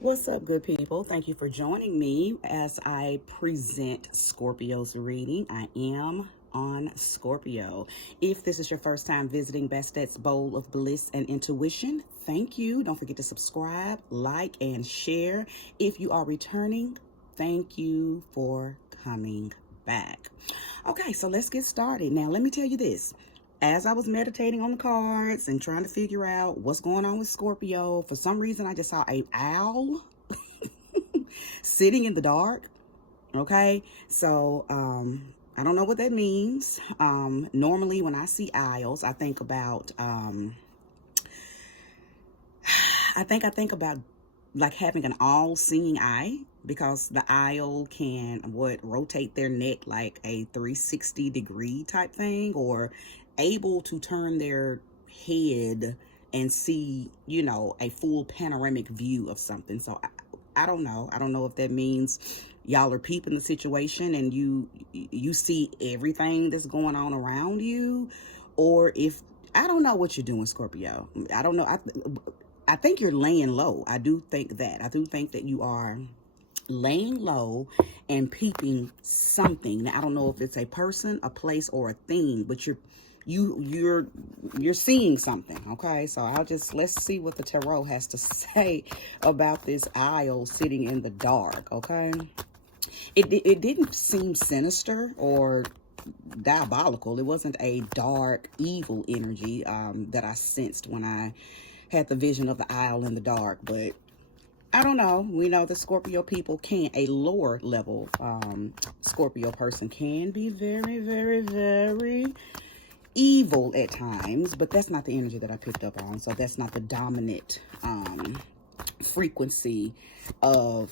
What's up, good people? Thank you for joining me as I present Scorpio's reading. I am on Scorpio. If this is your first time visiting Bastet's Bowl of Bliss and Intuition, thank you. Don't forget to subscribe, like, and share. If you are returning, thank you for coming back. Okay, so let's get started. Now, let me tell you this. As I was meditating on the cards and trying to figure out what's going on with Scorpio, for some reason I just saw a owl sitting in the dark. Okay, so I don't know what that means. Normally when I see owls, I think about I think about like having an all-seeing eye, because the owl can rotate their neck like a 360-degree type thing, or able to turn their head and see, a full panoramic view of something. So I don't know. I don't know if that means y'all are peeping the situation and you see everything that's going on around you, or if I don't know what you're doing, Scorpio. I don't know. I think you're laying low. I do think that. I do think that you are laying low and peeping something. Now, I don't know if it's a person, a place, or a thing, but you're seeing something. Okay, so let's see what the tarot has to say about this owl sitting in the dark. Okay, it didn't seem sinister or diabolical. It wasn't a dark, evil energy that I sensed when I had the vision of the owl in the dark. But I don't know. We know the Scorpio people a lower level Scorpio person can be very, very, very evil at times, but that's not the energy that I picked up on. So that's not the dominant frequency of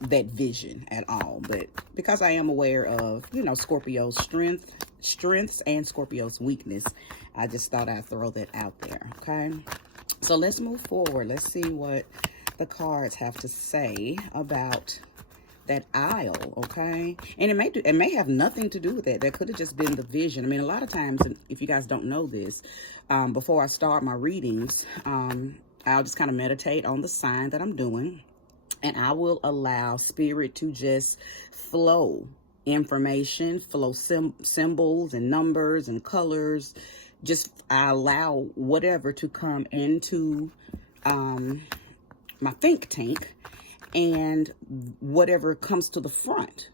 that vision at all. But because I am aware of, Scorpio's strengths and Scorpio's weakness, I just thought I'd throw that out there. Okay, so let's move forward. Let's see what the cards have to say about that owl. Okay, and it may have nothing to do with that. That could have just been the vision. I mean, a lot of times, if you guys don't know this, before I start my readings, I'll just kind of meditate on the sign that I'm doing, and I will allow spirit to just flow information, flow symbols and numbers and colors. Just I allow whatever to come into my think tank, and whatever comes to the front,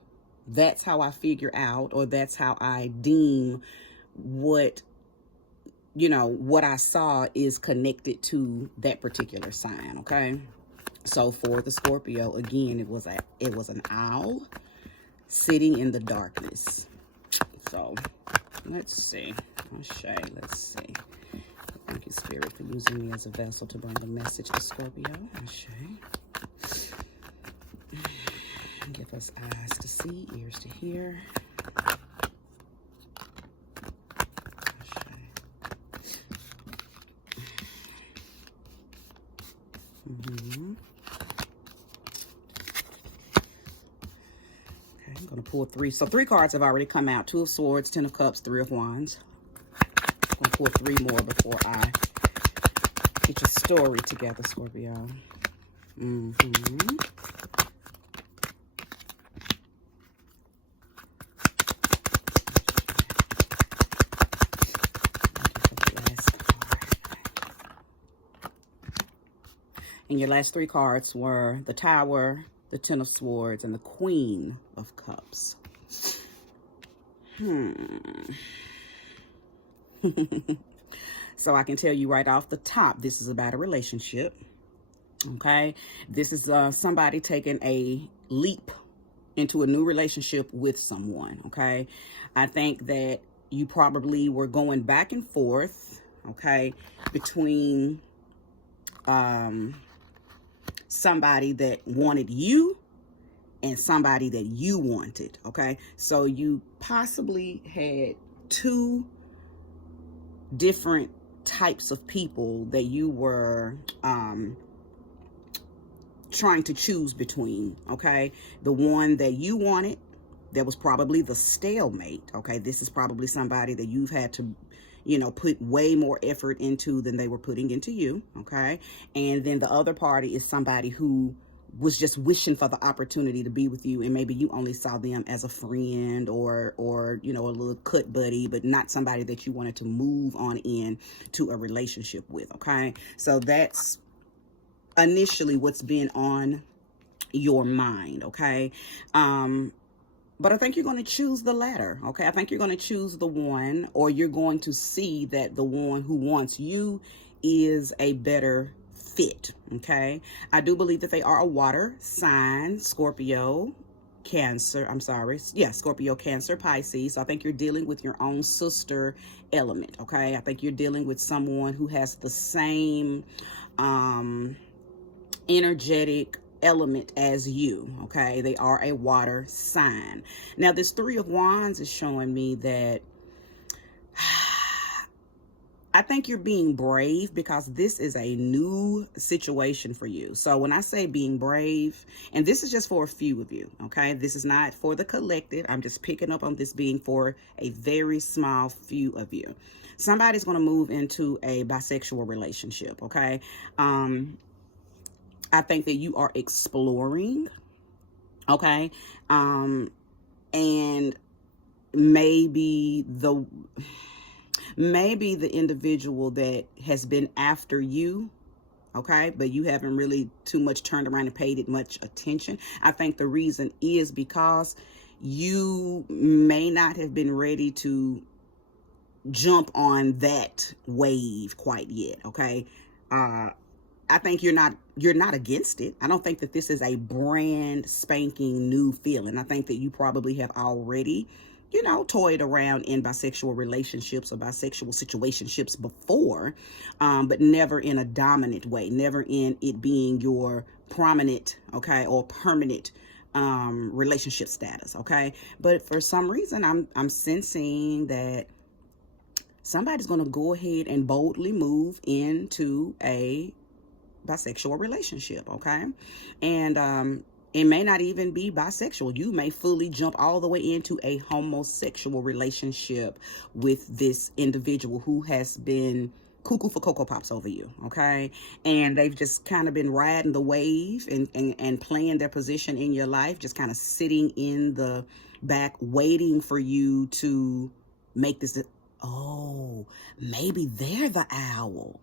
that's how I figure out, or that's how I deem what I saw is connected to that particular sign. Okay, so for the Scorpio, again, it was an owl sitting in the darkness. So let's see. Let's see. Thank you, Spirit, for using me as a vessel to bring the message to Scorpio. Give us eyes to see, ears to hear. Okay, I'm going to pull three. So 3 cards have already come out. 2 of Swords, 10 of Cups, 3 of Wands. I'm going to pull 3 more before I get your story together, Scorpio. And your last 3 cards were the Tower, the 10 of Swords, and the Queen of Cups. So I can tell you right off the top, this is about a relationship. Okay, this is somebody taking a leap into a new relationship with someone. Okay, I think that you probably were going back and forth, okay, between somebody that wanted you and somebody that you wanted. Okay, so you possibly had 2 different types of people that you were trying to choose between. Okay, the one that you wanted, that was probably the stalemate. Okay, this is probably somebody that you've had to you know, put way more effort into than they were putting into you, okay? And then the other party is somebody who was just wishing for the opportunity to be with you, and maybe you only saw them as a friend or you know, a little cut buddy, but not somebody that you wanted to move on in to a relationship with, okay? So that's initially what's been on your mind, okay? But I think you're going to choose the latter, okay? I think you're going to choose the one, or you're going to see that the one who wants you is a better fit, okay? I do believe that they are a water sign, Scorpio, Cancer, I'm sorry. Yeah, Scorpio, Cancer, Pisces. So I think you're dealing with your own sister element, okay? I think you're dealing with someone who has the same energetic element as you, okay? They are a water sign. Now, this Three of Wands is showing me that I think you're being brave because this is a new situation for you. So when I say being brave, and this is just for a few of you, okay? This is not for the collective. I'm just picking up on this being for a very small few of you. Somebody's going to move into a bisexual relationship, okay? I think that you are exploring, okay? And maybe the individual that has been after you, okay, but you haven't really too much turned around and paid it much attention. I think the reason is because you may not have been ready to jump on that wave quite yet, okay? I think you're not against it. I don't think that this is a brand spanking new feeling. I think that you probably have already, you know, toyed around in bisexual relationships or bisexual situationships before, but never in a dominant way, never in it being your prominent, okay, or permanent relationship status, okay? But for some reason, I'm sensing that somebody's going to go ahead and boldly move into a bisexual relationship, okay? And it may not even be bisexual. You may fully jump all the way into a homosexual relationship with this individual who has been cuckoo for Cocoa Pops over you, okay? And they've just kind of been riding the wave and playing their position in your life, just kind of sitting in the back waiting for you to make this. Oh, maybe they're the owl.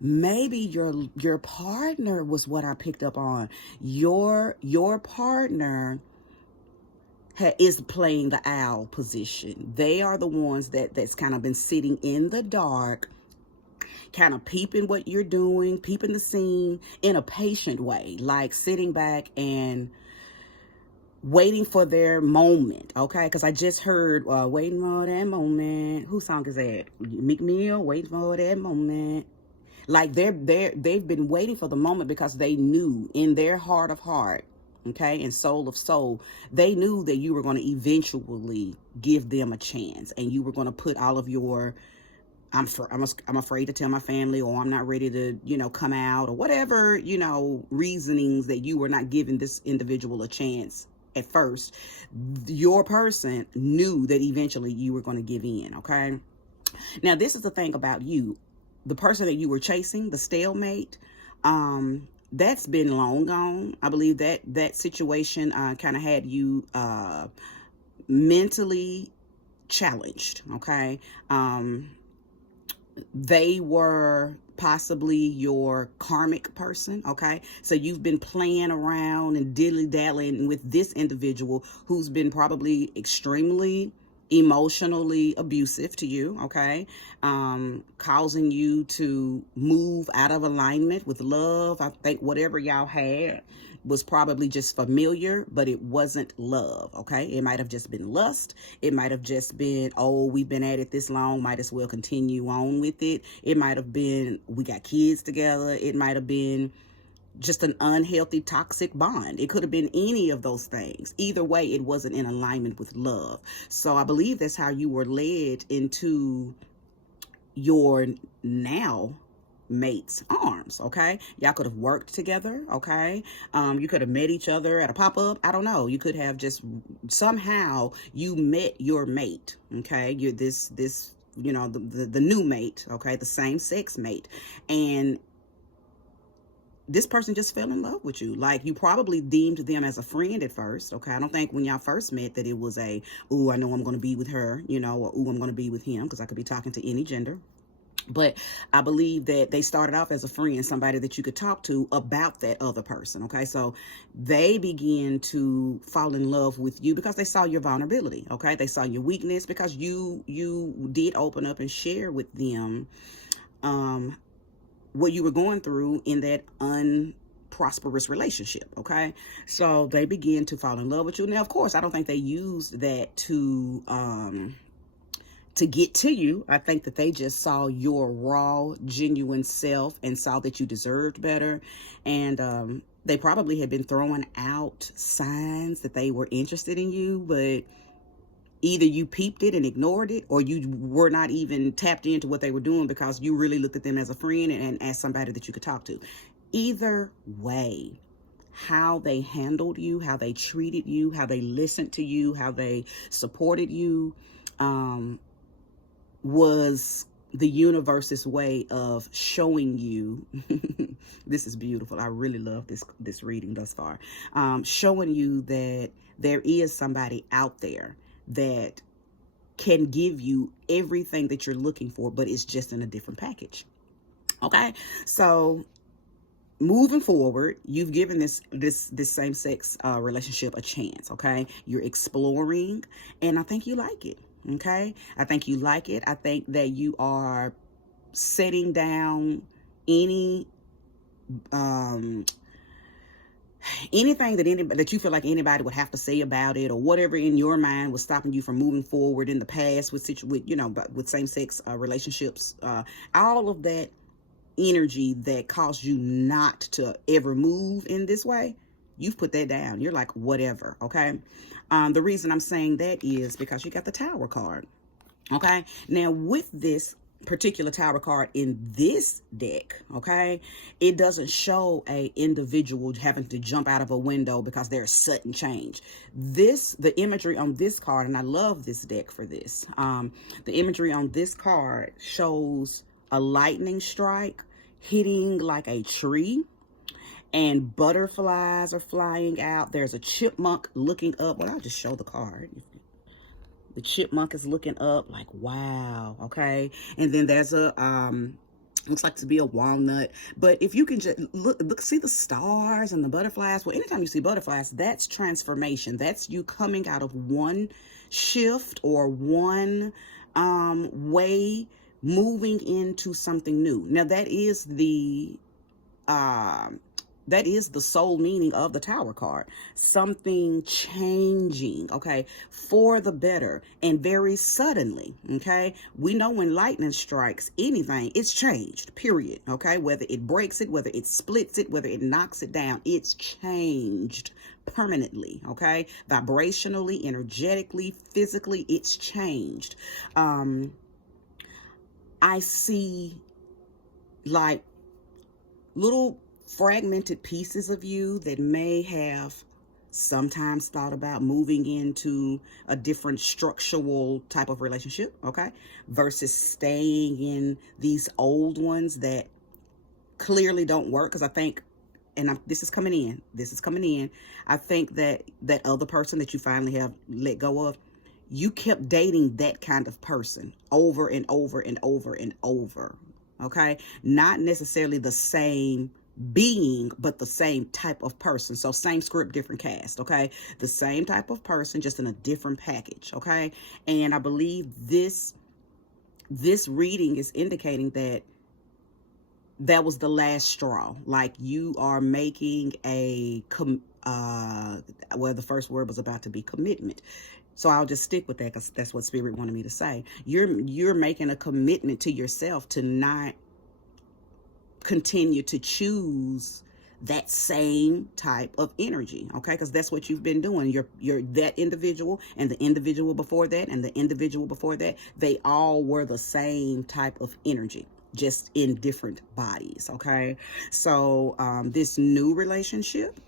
Maybe your partner was what I picked up on. Your partner is playing the owl position. They are the ones that's kind of been sitting in the dark, kind of peeping what you're doing, peeping the scene in a patient way, like sitting back and waiting for their moment, okay? Because I just heard waiting for that moment. Whose song is that? Meek Mill, waiting for that moment. Like they've been waiting for the moment because they knew in their heart of heart, okay, and soul of soul, they knew that you were going to eventually give them a chance, and you were going to put all of your, I'm afraid to tell my family, or I'm not ready to, you know, come out, or whatever, you know, reasonings that you were not giving this individual a chance at first. Your person knew that eventually you were going to give in, okay? Now, this is the thing about you. The person that you were chasing, the stalemate, that's been long gone. I believe that situation kind of had you mentally challenged, okay? They were possibly your karmic person, okay? So you've been playing around and dilly-dallying with this individual who's been probably extremely emotionally abusive to you, okay? Causing you to move out of alignment with love. I think whatever y'all had was probably just familiar, but it wasn't love, okay? It might have just been lust. It might have just been, oh, we've been at it this long, might as well continue on with it. It might have been, we got kids together. It might have been just an unhealthy, toxic bond. It could have been any of those things. Either way, it wasn't in alignment with love. So I believe that's how you were led into your now mate's arms, okay? Y'all could have worked together, okay? You could have met each other at a pop-up. I don't know. You could have just somehow you met your mate, okay? You're this you know, the new mate, okay, the same sex mate. And this person just fell in love with you. Like, you probably deemed them as a friend at first, okay? I don't think when y'all first met that it was a, ooh, I know I'm going to be with her, you know, or ooh, I'm going to be with him, because I could be talking to any gender. But I believe that they started off as a friend, somebody that you could talk to about that other person, okay? So they begin to fall in love with you because they saw your vulnerability, okay? They saw your weakness because you did open up and share with them what you were going through in that unprosperous relationship, okay? So they begin to fall in love with you. Now, of course, I don't think they used that to get to you. I think that they just saw your raw, genuine self and saw that you deserved better. And they probably had been throwing out signs that they were interested in you, but either you peeped it and ignored it, or you were not even tapped into what they were doing because you really looked at them as a friend and as somebody that you could talk to. Either way, how they handled you, how they treated you, how they listened to you, how they supported you, was the universe's way of showing you this is beautiful. I really love this reading thus far. Showing you that there is somebody out there that can give you everything that you're looking for, but it's just in a different package. Okay, so moving forward, you've given this same-sex relationship a chance. Okay, you're exploring, and I think you like it. Okay, I think you like it. I think that you are setting down any anything that you feel like anybody would have to say about it, or whatever in your mind was stopping you from moving forward in the past with same-sex relationships, all of that energy that caused you not to ever move in this way, you've put that down. You're like, whatever. Okay. The reason I'm saying that is because you got the Tower card. Okay. Now, with this particular Tower card in this deck, okay, it doesn't show a individual having to jump out of a window because there's sudden change. The imagery on this card, and I love this deck for this, the imagery on this card shows a lightning strike hitting like a tree, and butterflies are flying out. There's a chipmunk looking up. Well, I'll just show the card. The chipmunk is looking up like, wow, okay? And then there's a, looks like to be a walnut. But if you can just look, see the stars and the butterflies. Well, anytime you see butterflies, that's transformation. That's you coming out of one shift or one way, moving into something new. Now, that is the sole meaning of the Tower card. Something changing, okay, for the better, and very suddenly, okay? We know when lightning strikes anything, it's changed, period, okay? Whether it breaks it, whether it splits it, whether it knocks it down, it's changed permanently, okay? Vibrationally, energetically, physically, it's changed. I see like little fragmented pieces of you that may have sometimes thought about moving into a different structural type of relationship, okay, versus staying in these old ones that clearly don't work. Because I think, and this is coming in, I think that that other person that you finally have let go of, you kept dating that kind of person over and over and over and over, okay? Not necessarily the same being, but the same type of person. So same script, different cast, okay? The same type of person, just in a different package, okay? And I believe this reading is indicating that was the last straw. Like, you are making a well, the first word was about to be commitment. So I'll just stick with that because that's what Spirit wanted me to say. You're making a commitment to yourself to not continue to choose that same type of energy, okay? Because that's what you've been doing. You're that individual, and the individual before that, and the individual before that. They all were the same type of energy, just in different bodies, okay? So this new relationship,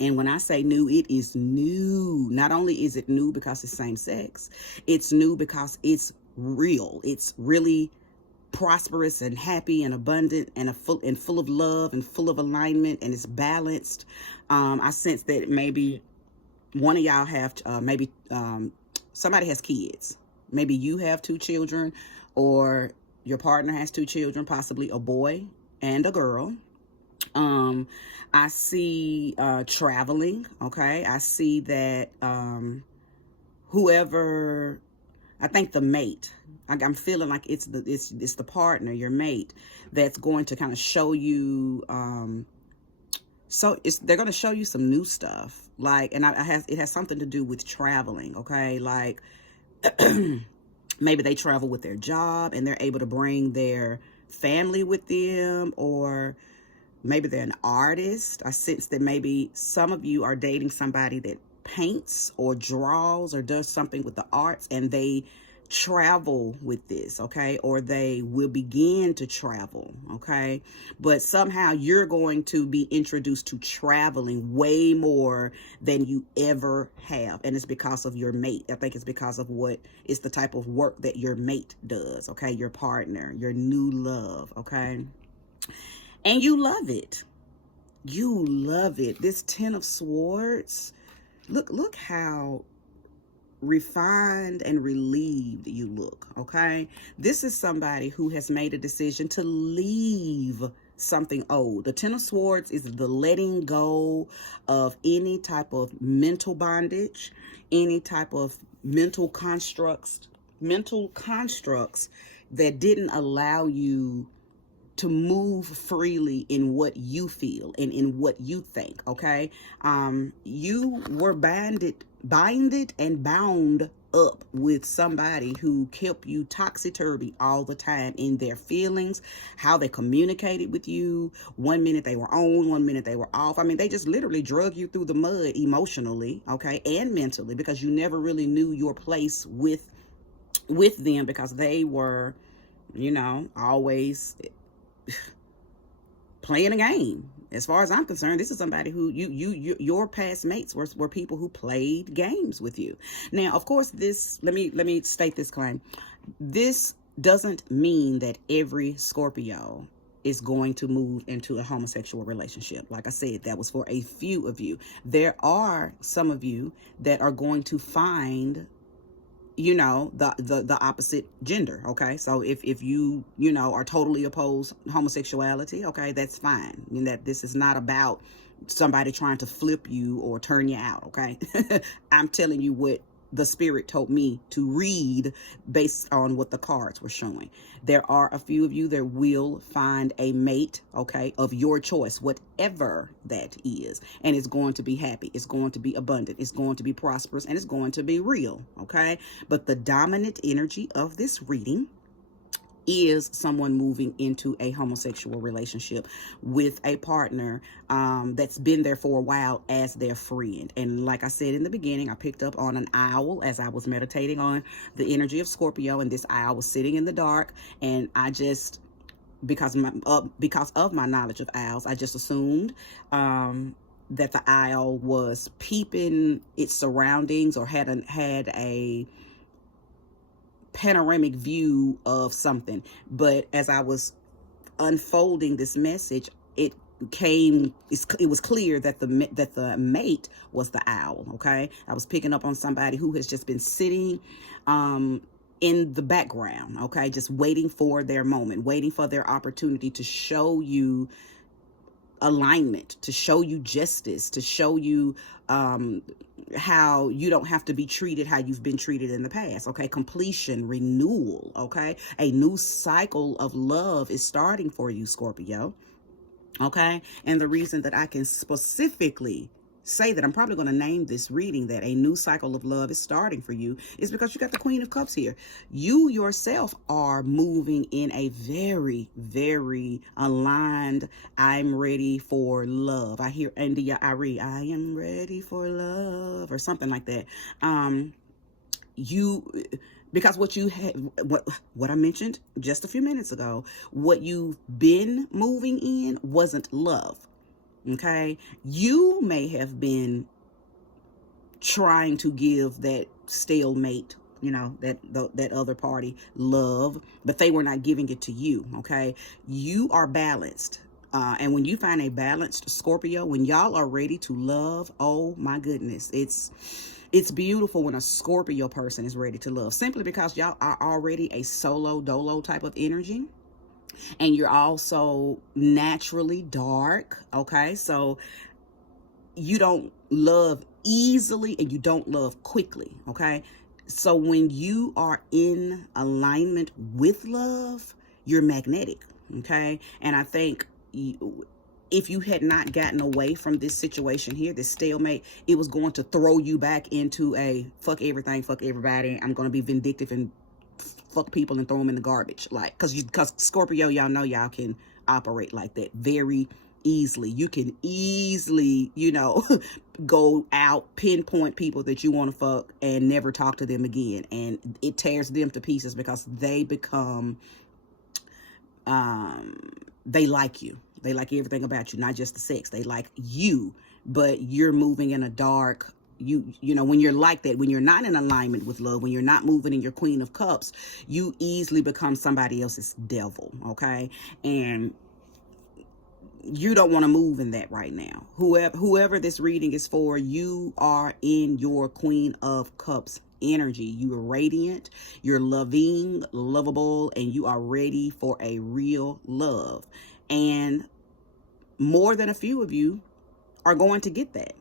and when I say new, it is new. Not only is it new because it's same sex, it's new because it's real. It's really prosperous and happy and abundant and full of love and full of alignment, and it's balanced. I sense that maybe one of y'all have somebody has kids. Maybe you have 2 children, or your partner has 2 children, possibly a boy and a girl. I see traveling. Okay, I see that whoever, I think the mate, I'm feeling like it's the partner, your mate, that's going to kind of show you. They're going to show you some new stuff, like, and it has something to do with traveling. Okay, like maybe they travel with their job and they're able to bring their family with them, or maybe they're an artist. I sense that maybe some of you are dating somebody that paints or draws or does something with the arts, and they travel with this, okay? Or they will begin to travel, okay? But somehow you're going to be introduced to traveling way more than you ever have. And it's because of your mate. I think it's because of it's the type of work that your mate does, okay? Your partner, your new love, okay? And you love it. You love it. This 10 of Swords, look how refined and relieved you look, okay? This is somebody who has made a decision to leave something old. The 10 of Swords is the letting go of any type of mental bondage, any type of mental constructs that didn't allow you to move freely in what you feel and in what you think, okay? You were binded and bound up with somebody who kept you topsy-turvy all the time in their feelings, how they communicated with you. One minute they were on, one minute they were off. I mean, they just literally drug you through the mud emotionally, okay, and mentally, because you never really knew your place with them, because they were, always playing a game. As far as I'm concerned, this is somebody who your past mates were people who played games with you. Now, of course, let me state this claim. This doesn't mean that every Scorpio is going to move into a homosexual relationship. Like I said, that was for a few of you. There are some of you that are going to find the opposite gender, okay? So if you are totally opposed homosexuality, okay, that's fine. That this is not about somebody trying to flip you or turn you out, okay? I'm telling you what the spirit told me to read based on what the cards were showing. There are a few of you that will find a mate, okay, of your choice, whatever that is. And it's going to be happy. It's going to be abundant. It's going to be prosperous, and it's going to be real, okay? But the dominant energy of this reading is someone moving into a homosexual relationship with a partner that's been there for a while as their friend. And like I said in the beginning, I picked up on an owl as I was meditating on the energy of Scorpio, and this owl was sitting in the dark, and I just, because of my knowledge of owls, I just assumed that the owl was peeping its surroundings or had a panoramic view of something. But as I was unfolding this message, it was clear that the mate was the owl, okay? I was picking up on somebody who has just been sitting in the background, okay, just waiting for their moment, waiting for their opportunity to show you alignment, to show you justice, to show you how you don't have to be treated how you've been treated in the past, okay? Completion, renewal, okay? A new cycle of love is starting for you, Scorpio, okay? And the reason that I can specifically say that I'm probably going to name this reading that a new cycle of love is starting for you is because you got the Queen of Cups here. You yourself are moving in a very, very aligned, I'm ready for love. I hear India Aries, I am ready for love, or something like that. Because what I mentioned just a few minutes ago, what you've been moving in wasn't love. Okay, you may have been trying to give that stalemate you know, that other party love, but they were not giving it to you. Okay, you are balanced. And when you find a balanced Scorpio, when y'all are ready to love, oh my goodness, it's beautiful when a Scorpio person is ready to love, simply because y'all are already a solo dolo type of energy, and you're also naturally dark. Okay, so you don't love easily and you don't love quickly. Okay, so when you are in alignment with love, you're magnetic. Okay, and I think if you had not gotten away from this situation here, this stalemate, it was going to throw you back into a fuck everything, fuck everybody, I'm going to be vindictive and fuck people and throw them in the garbage. Like, because Scorpio, y'all know y'all can operate like that very easily. You can easily, you know, go out, pinpoint people that you want to fuck and never talk to them again. And it tears them to pieces because they become, they like you. They like everything about you, not just the sex. They like you, but you're moving in a dark, you know, when you're like that, when you're not in alignment with love, when you're not moving in your Queen of Cups, you easily become somebody else's devil. Okay, and you don't want to move in that right now. Whoever this reading is for, you are in your Queen of Cups energy. You are radiant, you're loving, lovable, and you are ready for a real love. And more than a few of you are going to get that.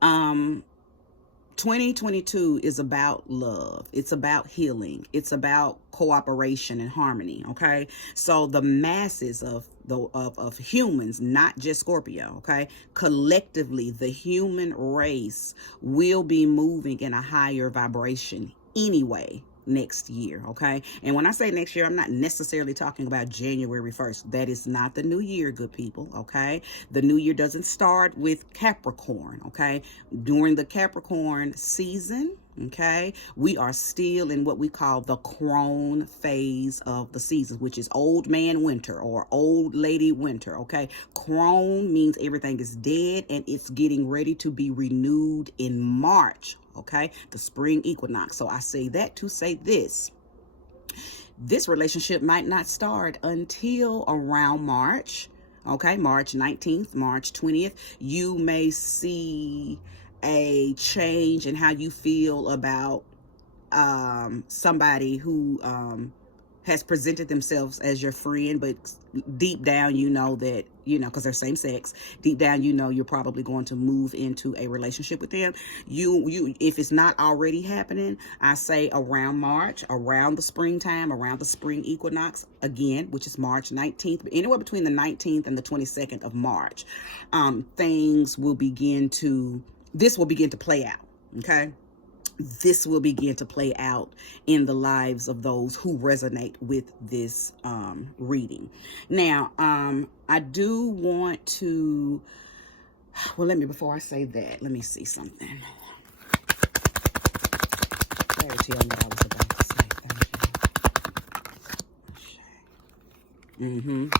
2022 is about love. It's about healing. It's about cooperation and harmony. Okay, so the masses of humans, not just Scorpio, okay, collectively the human race will be moving in a higher vibration anyway next year. Okay, and when I say next year, I'm not necessarily talking about January 1st. That is not the new year, good people. Okay, the new year doesn't start with Capricorn. Okay, during the Capricorn season, okay, we are still in what we call the crone phase of the season, which is old man winter or old lady winter. Okay, crone means everything is dead and it's getting ready to be renewed in March. Okay, the spring equinox. So I say that to say this relationship might not start until around March. Okay, March 19th, March 20th. You may see a change in how you feel about somebody who has presented themselves as your friend, but deep down you know that, you know, because they're same sex, deep down you know you're probably going to move into a relationship with them. You if it's not already happening, I say around March, around the springtime, around the spring equinox again, which is March 19th, but anywhere between the 19th and the 22nd of March, this will begin to play out. Okay, this will begin to play out in the lives of those who resonate with this reading. Now, I do want to, well, before I say that, let me see something. Clarity on what I was about to say. Thank you.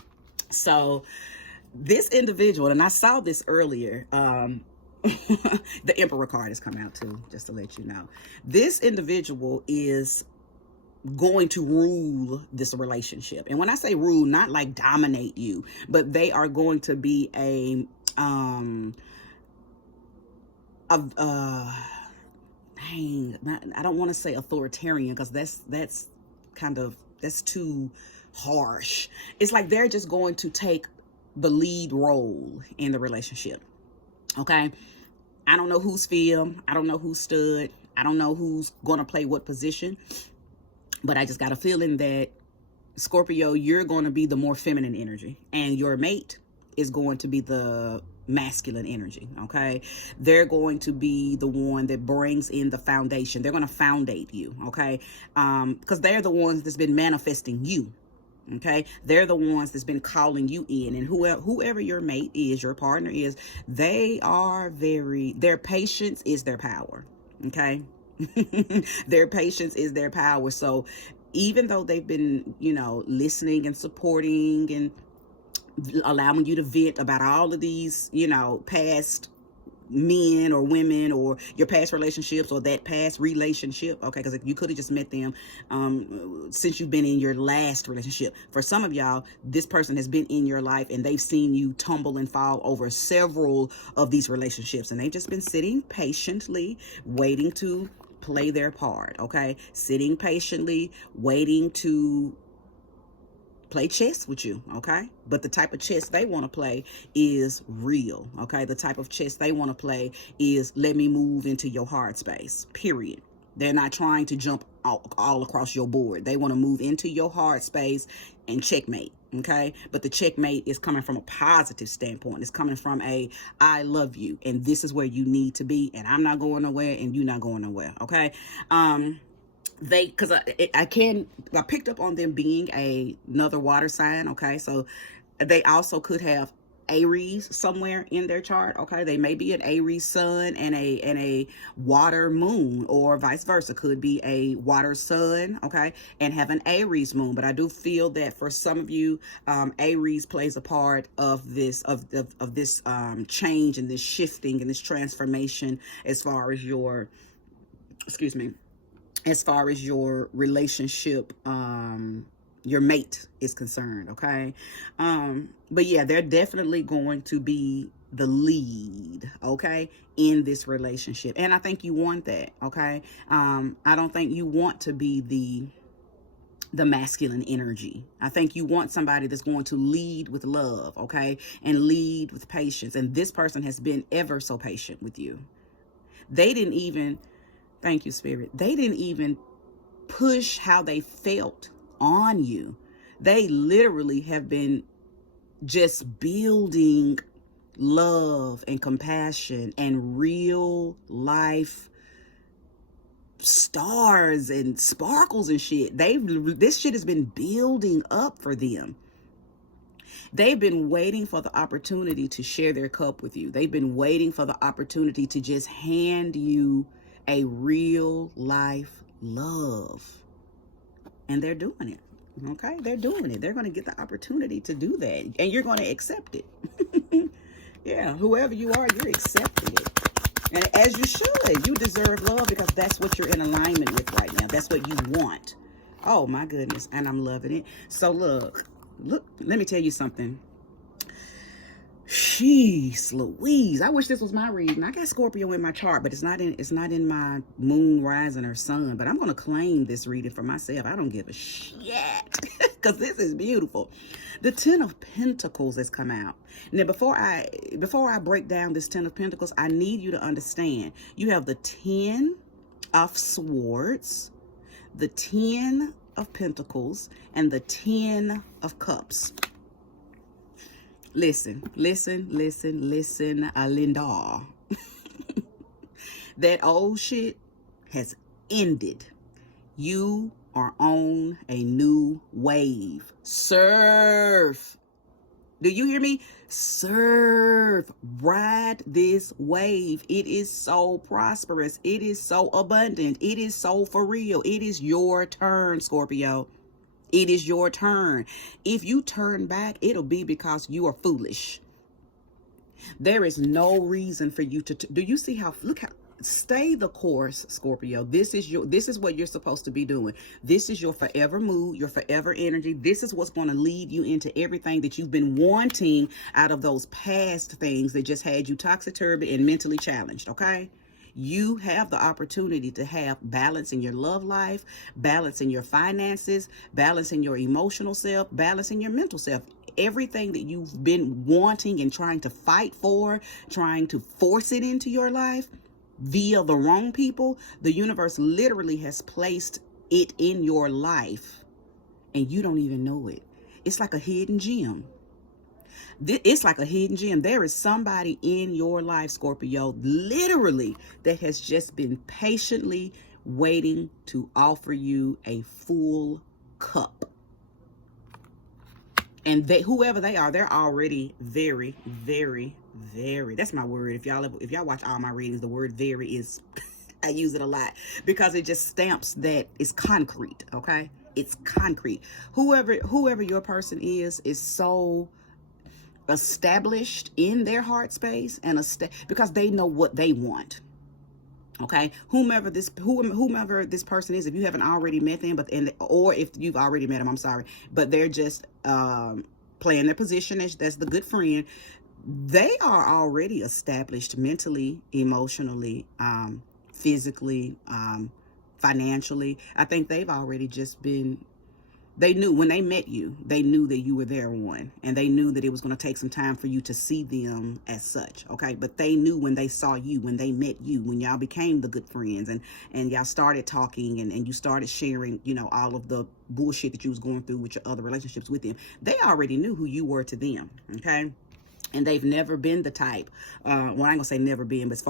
So this individual, and I saw this earlier, the Emperor card has come out too, just to let you know. This individual is going to rule this relationship. And when I say rule, not like dominate you, but they are going to be I don't want to say authoritarian, because that's too harsh. It's like they're just going to take the lead role in the relationship. Okay, I don't know who's film, I don't know who's stud, I don't know who's going to play what position, but I just got a feeling that Scorpio, you're going to be the more feminine energy, and your mate is going to be the masculine energy. Okay, they're going to be the one that brings in the foundation. They're going to foundate you. Okay, because they're the ones that's been manifesting you. Okay, they're the ones that's been calling you in, and whoever your mate is, your partner is, their patience is their power. Okay, their patience is their power. So even though they've been, you know, listening and supporting and allowing you to vent about all of these, you know, past men or women or your past relationships or that past relationship, okay? Because you could have just met them since you've been in your last relationship. For some of y'all, this person has been in your life and they've seen you tumble and fall over several of these relationships, and they've just been sitting patiently waiting to play their part, okay? Sitting patiently waiting to play chess with you, okay? But the type of chess they want to play is real, okay? The type of chess they want to play is let me move into your heart space, period. They're not trying to jump all across your board. They want to move into your heart space and checkmate, okay? But the checkmate is coming from a positive standpoint. It's coming from a I love you, and this is where you need to be, and I'm not going nowhere, and you're not going nowhere, okay? Because I picked up on them being another water sign, okay? So they also could have Aries somewhere in their chart, okay? They may be an Aries sun and a water moon, or vice versa. Could be a water sun, okay, and have an Aries moon. But I do feel that for some of you, Aries plays a part of this this change and this shifting and this transformation as far as your, excuse me, as far as your relationship, your mate is concerned, okay? But yeah, they're definitely going to be the lead, okay, in this relationship. And I think you want that, okay? I don't think you want to be the masculine energy. I think you want somebody that's going to lead with love, okay, and lead with patience. And this person has been ever so patient with you. They didn't even, thank you, Spirit, they didn't even push how they felt on you. They literally have been just building love and compassion and real life stars and sparkles and shit. This shit has been building up for them. They've been waiting for the opportunity to share their cup with you. They've been waiting for the opportunity to just hand you a real life love. And they're doing it. Okay? They're doing it. They're going to get the opportunity to do that. And you're going to accept it. Yeah, whoever you are, you're accepting it. And as you should. You deserve love because that's what you're in alignment with right now. That's what you want. Oh, my goodness. And I'm loving it. So, look, let me tell you something. Jeez Louise, I wish this was my reading. I got Scorpio in my chart, but it's not in my moon, rising, or sun. But I'm going to claim this reading for myself. I don't give a shit because this is beautiful. The Ten of Pentacles has come out. Now, before I break down this Ten of Pentacles, I need you to understand. You have the Ten of Swords, the Ten of Pentacles, and the Ten of Cups. Listen, Linda. That old shit has ended. You are on a new wave. Surf. Do you hear me? Surf. Ride this wave. It is so prosperous. It is so abundant. It is so for real. It is your turn, Scorpio. It is your turn. If you turn back, it'll be because you are foolish. There is no reason for you to do you see how, look how, stay the course, Scorpio. This is what you're supposed to be doing. This is your forever mood, your forever energy. This is what's going to lead you into everything that you've been wanting out of those past things that just had you topsy-turvy and mentally challenged, okay? You have the opportunity to have balance in your love life, balance in your finances, balance in your emotional self, balance in your mental self. Everything that you've been wanting and trying to fight for, trying to force it into your life via the wrong people, the universe literally has placed it in your life and you don't even know it. It's like a hidden gem. It's like a hidden gem. There is somebody in your life, Scorpio, literally, that has just been patiently waiting to offer you a full cup. And whoever they are, they're already very, very, very, that's my word. If y'all watch all my readings, the word very is, I use it a lot because it just stamps that it's concrete, okay? It's concrete. Whoever your person is so established in their heart space, and because they know what they want. Okay, whomever this person is, if you haven't already met them, or if you've already met them, I'm sorry, but they're just playing their position as that's the good friend. They are already established mentally, emotionally, physically, financially. I think they've already just been. They knew when they met you, they knew that you were their one, and they knew that it was going to take some time for you to see them as such. Okay, but they knew when they saw you, when they met you, when y'all became the good friends, and y'all started talking, and you started sharing, you know, all of the bullshit that you was going through with your other relationships with them. They already knew who you were to them. Okay. And they've never been the type, well, I ain't gonna say never been, but as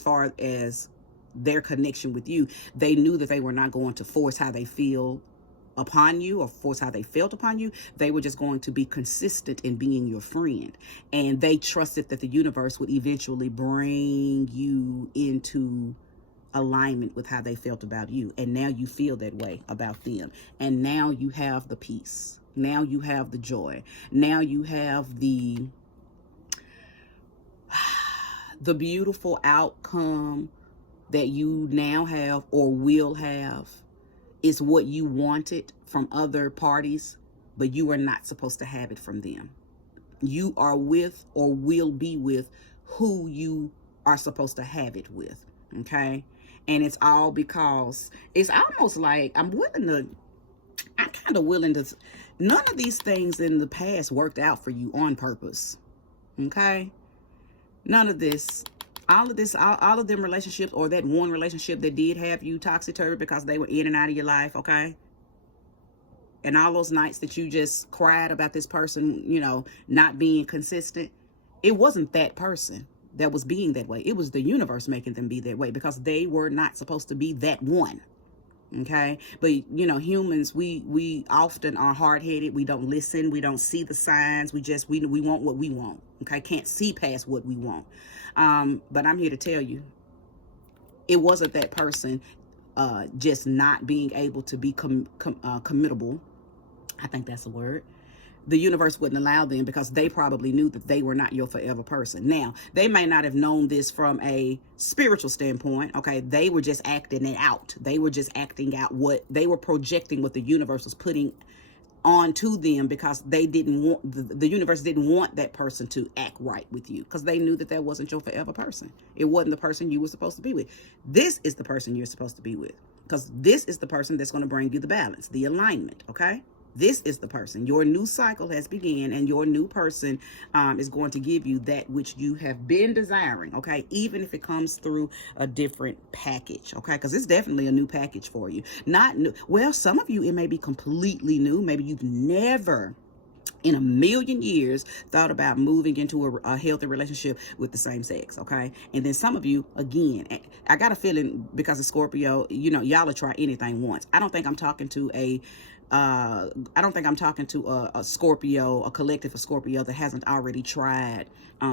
far as their connection with you, they knew that they were not going to force how they feel upon you or force how they felt upon you. They were just going to be consistent in being your friend. And they trusted that the universe would eventually bring you into alignment with how they felt about you. And now you feel that way about them. And now you have the peace. Now you have the joy. Now you have the beautiful outcome that you now have or will have is what you wanted from other parties, but you are not supposed to have it from them. You are with or will be with who you are supposed to have it with, okay? And it's all because it's almost like I'm kind of willing to, none of these things in the past worked out for you on purpose, okay? None of this. All of them relationships, or that one relationship that did have you topsy-turvy because they were in and out of your life, okay? And all those nights that you just cried about this person, you know, not being consistent, it wasn't that person that was being that way. It was the universe making them be that way because they were not supposed to be that one. Okay, but you know, humans, we often are hard-headed. We don't listen. We don't see the signs. We want what we want. Okay, can't see past what we want. But I'm here to tell you, it wasn't that person just not being able to be committable. I think that's the word. The universe wouldn't allow them because they probably knew that they were not your forever person. Now, they may not have known this from a spiritual standpoint, okay? They were just acting it out. They were just acting out what they were projecting, what the universe was putting onto them, because they didn't want, the universe didn't want that person to act right with you because they knew that that wasn't your forever person. It wasn't the person you were supposed to be with. This is the person you're supposed to be with because this is the person that's going to bring you the balance, the alignment, okay? This is the person. Your new cycle has begun, and your new person is going to give you that which you have been desiring, okay? Even if it comes through a different package, okay? Because it's definitely a new package for you. Not new. Well, some of you, it may be completely new. Maybe you've never in a million years thought about moving into a healthy relationship with the same sex, okay? And then some of you, again, I got a feeling because of Scorpio, you know, y'all will try anything once. I don't think I'm talking to a Scorpio, a collective of Scorpio that hasn't already tried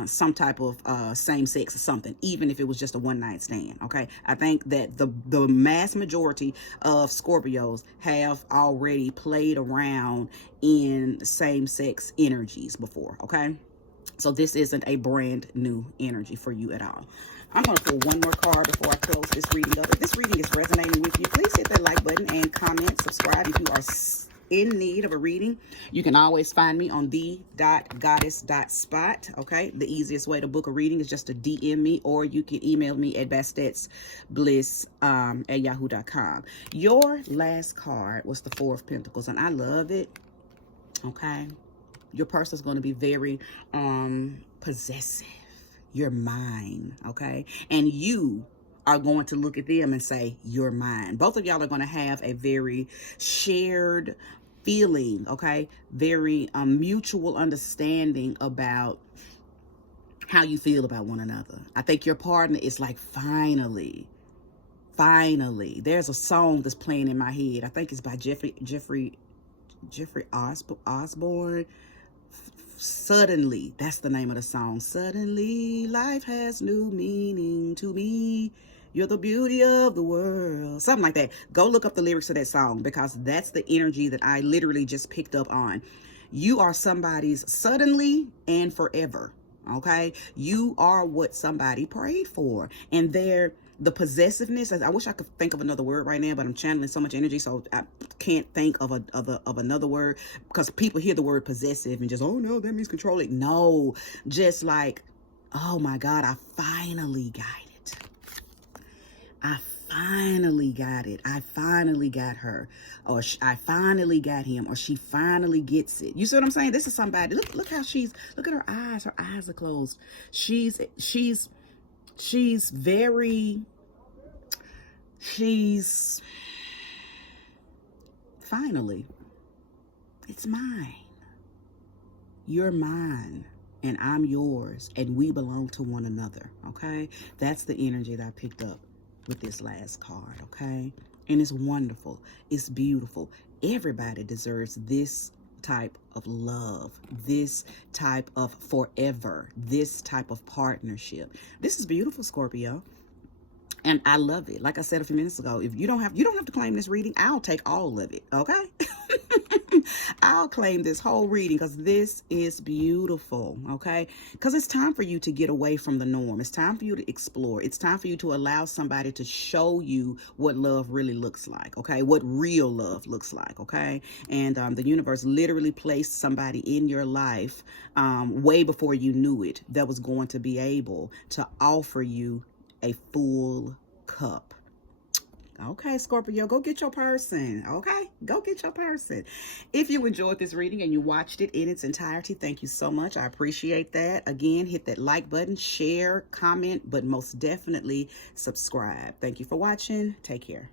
some type of same sex or something, even if it was just a one-night stand, okay? I think that the mass majority of Scorpios have already played around in same-sex energies before, okay? So this isn't a brand new energy for you at all. I'm going to pull one more card before I close this reading up. If this reading is resonating with you, please hit that like button and comment, subscribe if you are in need of a reading. You can always find me on the.goddess.spot, okay? The easiest way to book a reading is just to DM me, or you can email me at bastetsbliss@yahoo.com. Your last card was the Four of Pentacles, and I love it, okay? Your person is going to be very possessive. You're mine, okay? And you are going to look at them and say, you're mine. Both of y'all are going to have a very shared feeling, okay? Very mutual understanding about how you feel about one another. I think your partner is like, finally. There's a song that's playing in my head. I think it's by Jeffrey Osborne. Suddenly, that's the name of the song. Suddenly, life has new meaning to me. You're the beauty of the world. Something like that. Go look up the lyrics to that song because that's the energy that I literally just picked up on. You are somebody's suddenly and forever. Okay, you are what somebody prayed for, and the possessiveness. I wish I could think of another word right now, but I'm channeling so much energy, so I can't think of another word, because people hear the word possessive and just, oh no, that means controlling. No, just like, oh my God, I finally got it. I finally got it. I finally got her, or I finally got him, or she finally gets it. You see what I'm saying? This is somebody. Look how look at her eyes. Her eyes are closed. She's finally, it's mine. You're mine. And I'm yours. And we belong to one another. Okay? That's the energy that I picked up with this last card. Okay? And it's wonderful. It's beautiful. Everybody deserves this type of love, this type of forever, this type of partnership. This is beautiful, Scorpio. And I love it. Like I said a few minutes ago, if you don't have to claim this reading, I'll take all of it. Okay? I'll claim this whole reading, because this is beautiful. Okay? Because it's time for you to get away from the norm. It's time for you to explore. It's time for you to allow somebody to show you what love really looks like. Okay? What real love looks like. Okay? And the universe literally placed somebody in your life way before you knew it, that was going to be able to offer you a full cup. Okay, Scorpio, go get your person. Okay, go get your person. If you enjoyed this reading and you watched it in its entirety, thank you so much. I appreciate that. Again, hit that like button, share, comment, but most definitely subscribe. Thank you for watching. Take care.